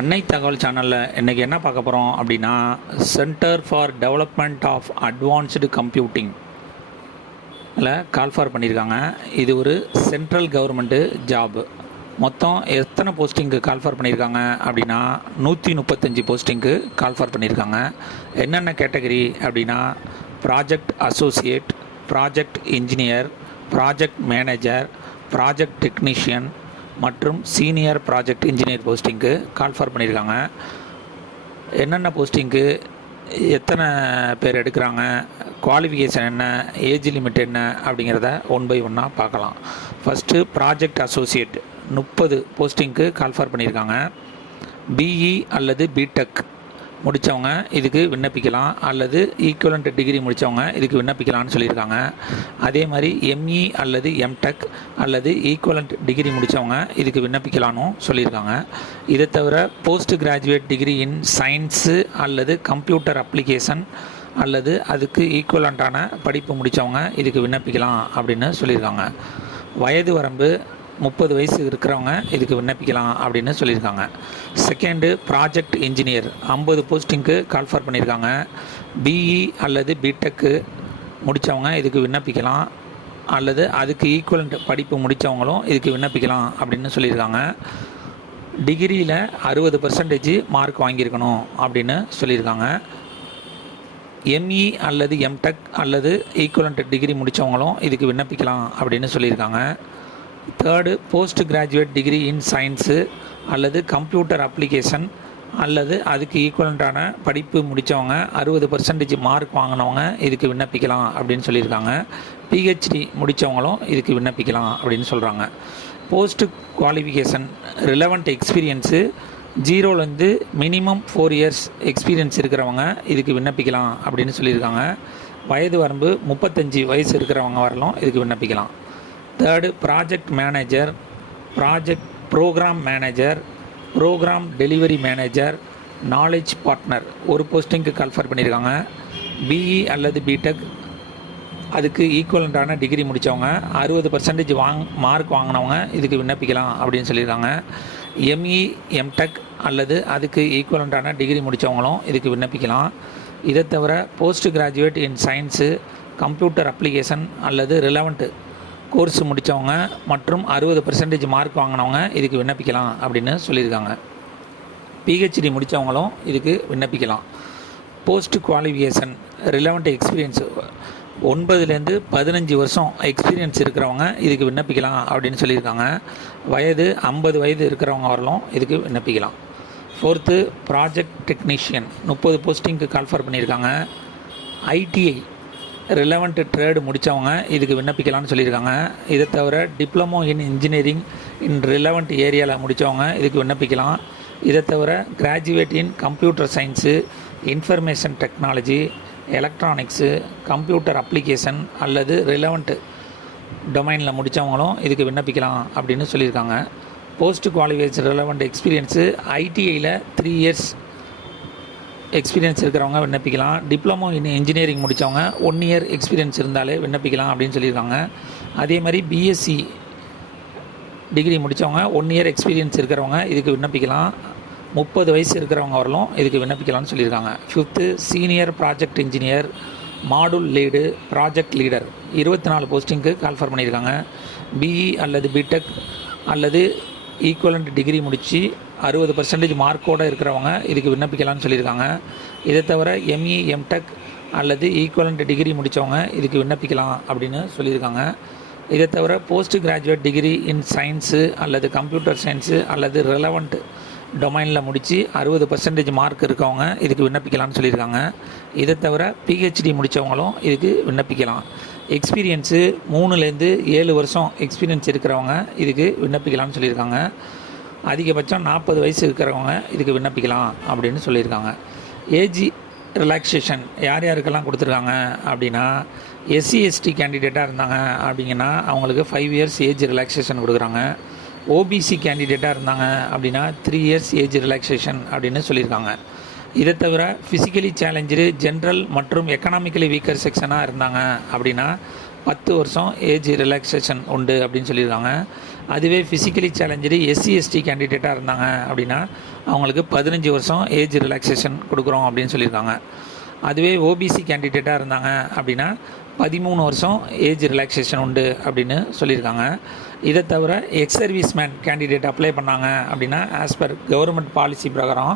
அன்னை தகவல் சேனலில் இன்றைக்கி என்ன பார்க்க போகிறோம் அப்படின்னா, centre for development of advanced computing call for பண்ணியிருக்காங்க. இது ஒரு சென்ட்ரல் கவர்மெண்ட்டு ஜாப். மொத்தம் எத்தனை போஸ்டிங்கு கால்ஃபார் பண்ணியிருக்காங்க அப்படின்னா 135 போஸ்டிங்கு கால்ஃபார் பண்ணியிருக்காங்க. என்னென்ன கேட்டகரி அப்படின்னா, project associate, project engineer, project manager, project technician மற்றும் சீனியர் ப்ராஜெக்ட் இன்ஜினியர் போஸ்டிங்க்கு கால்ஃபார் பண்ணியிருக்காங்க. என்னென்ன போஸ்டிங்க்கு எத்தனை பேர் எடுக்கிறாங்க, குவாலிஃபிகேஷன் என்ன, ஏஜ் லிமிட் என்ன அப்படிங்கிறத ஒன் பை ஒன்னாக பார்க்கலாம். ஃபஸ்ட்டு ப்ராஜெக்ட் அசோசியேட் 30 போஸ்டிங்க்கு கால்ஃபார் பண்ணியிருக்காங்க. பிஇ அல்லது பிடெக் முடித்தவங்க இதுக்கு விண்ணப்பிக்கலாம், அல்லது ஈக்குவலண்ட் டிகிரி முடித்தவங்க இதுக்கு விண்ணப்பிக்கலாம்னு சொல்லியிருக்காங்க. அதே மாதிரி எம்இ அல்லது எம்டெக் அல்லது ஈக்குவலண்ட் டிகிரி முடித்தவங்க இதுக்கு விண்ணப்பிக்கலாம்னு சொல்லியிருக்காங்க. இதை தவிர post graduate degree in science அல்லது கம்ப்யூட்டர் அப்ளிகேஷன் அல்லது அதுக்கு ஈக்குவலண்ட்டான படிப்பு முடித்தவங்க இதுக்கு விண்ணப்பிக்கலாம் அப்படின்னு சொல்லியிருக்காங்க. வயது வரம்பு 30 வயசு இருக்கிறவங்க இதுக்கு விண்ணப்பிக்கலாம் அப்படின்னு சொல்லியிருக்காங்க. செகண்டு ப்ராஜெக்ட் இன்ஜினியர் 50 போஸ்டிங்க்கு கால்ஃபார் பண்ணியிருக்காங்க. பிஇ அல்லது பிடெக்கு முடித்தவங்க இதுக்கு விண்ணப்பிக்கலாம், அல்லது அதுக்கு ஈக்குவலண்ட் படிப்பு முடித்தவங்களும் இதுக்கு விண்ணப்பிக்கலாம் அப்படின்னு சொல்லியிருக்காங்க. டிகிரியில் 60% மார்க் வாங்கியிருக்கணும் அப்படின்னு சொல்லியிருக்காங்க. எம்இ அல்லது எம்டெக் அல்லது ஈக்குவலண்ட் டிகிரி முடித்தவங்களும் இதுக்கு விண்ணப்பிக்கலாம் அப்படின்னு சொல்லியிருக்காங்க. Third post graduate degree in science அல்லது கம்ப்யூட்டர் அப்ளிகேஷன் அல்லது அதுக்கு ஈக்குவலண்ட்டான படிப்பு முடித்தவங்க 60% மார்க் வாங்கினவங்க இதுக்கு விண்ணப்பிக்கலாம் அப்படின்னு சொல்லியிருக்காங்க. பிஹெச்டி முடித்தவங்களும் இதுக்கு விண்ணப்பிக்கலாம் அப்படின்னு சொல்கிறாங்க. போஸ்ட் குவாலிஃபிகேஷன் ரிலவெண்ட் எக்ஸ்பீரியன்ஸு 0லேருந்து மினிமம் 4 இயர்ஸ் எக்ஸ்பீரியன்ஸ் இருக்கிறவங்க இதுக்கு விண்ணப்பிக்கலாம் அப்படின்னு சொல்லியிருக்காங்க. வயது வரம்பு 35 வயசு இருக்கிறவங்க வரலாம் இதுக்கு விண்ணப்பிக்கலாம். Third project manager, project program manager, program delivery manager, knowledge partner ஒரு போஸ்டிங்க்கு கால்ஃபார் பண்ணியிருக்காங்க. பிஇ அல்லது பிடெக் அதுக்கு ஈக்குவலண்ட்டான டிகிரி முடித்தவங்க 60% மார்க் வாங்கினவங்க இதுக்கு விண்ணப்பிக்கலாம் அப்படின்னு சொல்லியிருக்காங்க. எம்இ எம்டெக் அல்லது அதுக்கு ஈக்குவலண்ட்டான டிகிரி முடித்தவங்களும் இதுக்கு விண்ணப்பிக்கலாம். இதை தவிர போஸ்ட் கிராஜுவேட் இன் சயின்ஸு, கம்ப்யூட்டர் அப்ளிகேஷன் அல்லது ரிலவெண்ட் கோர்ஸ் முடித்தவங்க மற்றும் 60% மார்க் வாங்கினவங்க இதுக்கு விண்ணப்பிக்கலாம் அப்படின்னு சொல்லியிருக்காங்க. பிஹெச்டி முடித்தவங்களும் இதுக்கு விண்ணப்பிக்கலாம். போஸ்ட் குவாலிஃபிகேஷன் ரிலவெண்ட் எக்ஸ்பீரியன்ஸ் 9லேருந்து 15 வருஷம் எக்ஸ்பீரியன்ஸ் இருக்கிறவங்க இதுக்கு விண்ணப்பிக்கலாம் அப்படின்னு சொல்லியிருக்காங்க. வயது 50 வயது இருக்கிறவங்க வரலாம் இதுக்கு விண்ணப்பிக்கலாம். ஃபோர்த்து ப்ராஜெக்ட் டெக்னீஷியன் 30 போஸ்டிங்க்கு கால்ஃபார் பண்ணியிருக்காங்க. ஐடிஐ ரிலவெண்ட் ட்ரேடு முடித்தவங்க இதுக்கு விண்ணப்பிக்கலாம்னு சொல்லியிருக்காங்க. இதை தவிர diploma in engineering in relevant ஏரியாவில் முடித்தவங்க இதுக்கு விண்ணப்பிக்கலாம். இதை தவிர graduate in computer science, information technology, electronics, computer application அல்லது ரிலவெண்ட் டொமைனில் முடித்தவங்களும் இதுக்கு விண்ணப்பிக்கலாம் அப்படின்னு சொல்லியிருக்காங்க. போஸ்ட் குவாலிஃபிகேஷன் ரிலவெண்ட் எக்ஸ்பீரியன்ஸு ஐடிஐயில் 3 இயர்ஸ் எக்ஸ்பீரியன்ஸ் இருக்கிறவங்க விண்ணப்பிக்கலாம். டிப்ளமோ இன் இன்ஜினியரிங் முடித்தவங்க 1 இயர் எக்ஸ்பீரியன்ஸ் இருந்தாலே விண்ணப்பிக்கலாம் அப்படின்னு சொல்லியிருக்காங்க. அதே மாதிரி பிஎஸ்சி டிகிரி முடித்தவங்க 1 இயர் எக்ஸ்பீரியன்ஸ் இருக்கிறவங்க இதுக்கு விண்ணப்பிக்கலாம். 30 வயசு இருக்கிறவங்க வரலாம் இதுக்கு விண்ணப்பிக்கலாம்னு சொல்லியிருக்காங்க. Fifth senior project engineer, module lead, project leader 24 போஸ்டிங்க்கு கால்ஃபார் பண்ணியிருக்காங்க. பிஇ அல்லது பிடெக் அல்லது ஈக்குவலண்ட் டிகிரி முடித்து 60% மார்க்கோடு இருக்கிறவங்க இதுக்கு விண்ணப்பிக்கலாம்னு சொல்லியிருக்காங்க. இதை தவிர எம்இ எம்டெக் அல்லது ஈக்குவலண்ட் டிகிரி முடித்தவங்க இதுக்கு விண்ணப்பிக்கலாம் அப்படின்னு சொல்லியிருக்காங்க. இதை தவிர post graduate degree in science அல்லது கம்ப்யூட்டர் சயின்ஸு அல்லது ரெலவெண்ட் டொமைனில் முடித்து 60% மார்க் இருக்கவங்க இதுக்கு விண்ணப்பிக்கலாம்னு சொல்லியிருக்காங்க. இதை தவிர பிஹெச்டி முடித்தவங்களும் இதுக்கு விண்ணப்பிக்கலாம். எக்ஸ்பீரியன்ஸு 3லேருந்து 7 வருஷம் எக்ஸ்பீரியன்ஸ் இருக்கிறவங்க இதுக்கு விண்ணப்பிக்கலாம்னு சொல்லியிருக்காங்க. அதிகபட்சம் 40 வயசு இருக்கிறவங்க இதுக்கு விண்ணப்பிக்கலாம் அப்படின்னு சொல்லியிருக்காங்க. ஏஜ் ரிலாக்ஸேஷன் யார் யாருக்கெல்லாம் கொடுத்துருக்காங்க அப்படின்னா, எஸ்சி எஸ்டி கேண்டிடேட்டாக இருந்தாங்க அப்படிங்கன்னா அவங்களுக்கு 5 இயர்ஸ் ஏஜ் ரிலாக்ஸேஷன் கொடுக்குறாங்க. ஓபிசி கேண்டிடேட்டாக இருந்தாங்க அப்படின்னா 3 இயர்ஸ் ஏஜ் ரிலாக்ஸேஷன் அப்படின்னு சொல்லியிருக்காங்க. இதை தவிர ஃபிசிக்கலி சேலஞ்சு, ஜென்ரல் மற்றும் எக்கனாமிக்கலி வீக்கர் செக்ஷனாக இருந்தாங்க அப்படின்னா 10 வருஷம் ஏஜ் ரிலாக்ஸேஷன் உண்டு அப்படின்னு சொல்லியிருக்காங்க. அதுவே ஃபிசிக்கலி சேலஞ்சு எஸ்சி எஸ்டி கேண்டிடேட்டாக இருந்தாங்க அப்படின்னா அவங்களுக்கு 15 வருஷம் ஏஜ் ரிலாக்ஸேஷன் கொடுக்குறோம் அப்படின்னு சொல்லியிருக்காங்க. அதுவே ஓபிசி கேண்டிடேட்டாக இருந்தாங்க அப்படின்னா 13 வருஷம் ஏஜ் ரிலாக்ஸேஷன் உண்டு அப்படின்னு சொல்லியிருக்காங்க. இதை தவிர ex service man candidate apply பண்ணாங்க அப்படின்னா ஆஸ் பர் கவர்மெண்ட் பாலிசி பிரகாரம்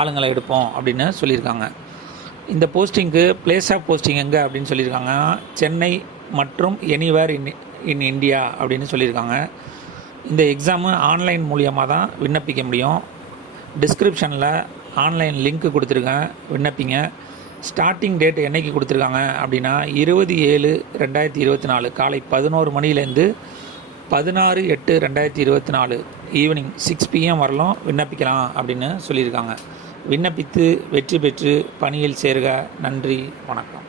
ஆளுங்களை எடுப்போம் அப்படின்னு சொல்லியிருக்காங்க. இந்த போஸ்டிங்க்கு பிளேஸ் ஆஃப் போஸ்டிங் எங்கே அப்படின்னு சொல்லியிருக்காங்க, சென்னை மற்றும் எனிவேர் இன் இந்தியா அப்படின்னு சொல்லியிருக்காங்க. இந்த எக்ஸாமு ஆன்லைன் மூலியமாக தான் விண்ணப்பிக்க முடியும். டிஸ்கிரிப்ஷனில் ஆன்லைன் லிங்க் கொடுத்துருக்கேன், விண்ணப்பிங்க. ஸ்டார்டிங் டேட் என்றைக்கு கொடுத்துருக்காங்க அப்படின்னா 20/7/2024 காலை 11 மணிலேருந்து 16/8/2024 ஈவினிங் 6 PM வரலும் விண்ணப்பிக்கலாம் அப்படின்னு சொல்லியிருக்காங்க. விண்ணப்பித்து வெற்றி பெற்று பணியில் சேர்க. நன்றி, வணக்கம்.